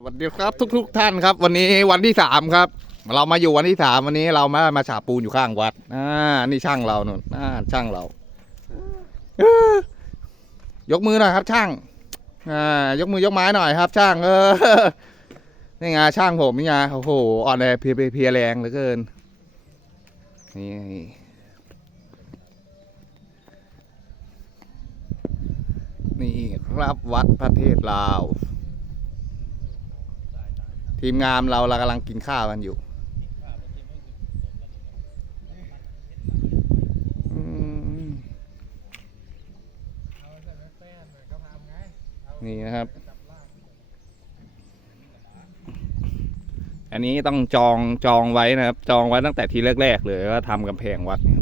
สวัสดีครับทุกๆท่านครับ วันนี้วันที่สามครับ เรามาอยู่วันที่สามวันนี้เรามามาฉาบปูนอยู่ข้างวัดอ่านี่ช่างเราหนุนอ่าช่างเราเอ้อยกมือหน่อยครับ ช่างอ่ายกมือยกไม้หน่อยครับ ช่าง เออนี่ไงช่างผมนี่ไงโอ้โหอ่อนแรงเพลียเพลียเพลียแรงเหลือเกินนี่นี่ครับวัดพระเทศลาว ทีมงานเราเรากำลังกินข้าวกันอยู่นี่นะครับ อันนี้ต้องจองจองไว้นะครับ จองไว้ตั้งแต่ทีแรกๆเลยว่าทำกำแพงวัดนี่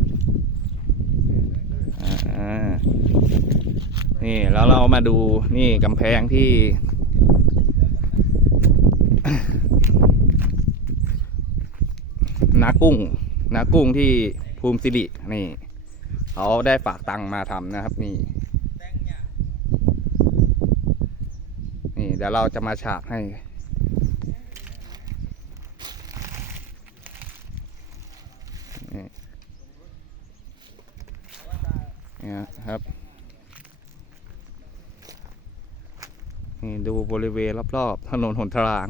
นี่แล้วเรามาดูนี่กำแพงที่ นากุ้งนากุ้งที่ภูมิสิรินี่เขาได้ฝากตังมาทำนะครับนี่ นี่เดี๋ยวเราจะมาฉาบให้นี่นี่ครับ นี่ดูบริเวณรอบๆถนนหนทาง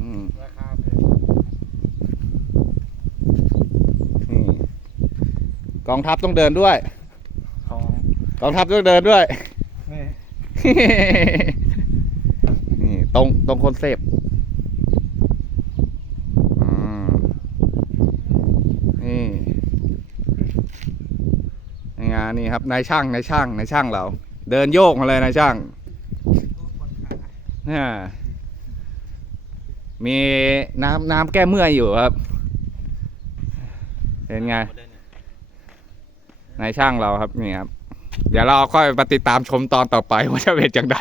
อืม ราคาแพง นี่ กองทัพต้องเดินด้วย ของกองทัพต้องเดินด้วย นี่ นี่ตรงตรงคอนเซปต์อืมนี่นี่งานนี่ครับนายช่างนายช่างนายช่างเรา เดินโยกมาเลยนายช่างเนี่ยมีน้ำน้ำแก้เมื่อยอยู่ครับ เป็นไง นายช่างเราครับนี่ครับ เดี๋ยวเราค่อยมาติดตามชมตอนต่อไปว่าจะเป็นจังได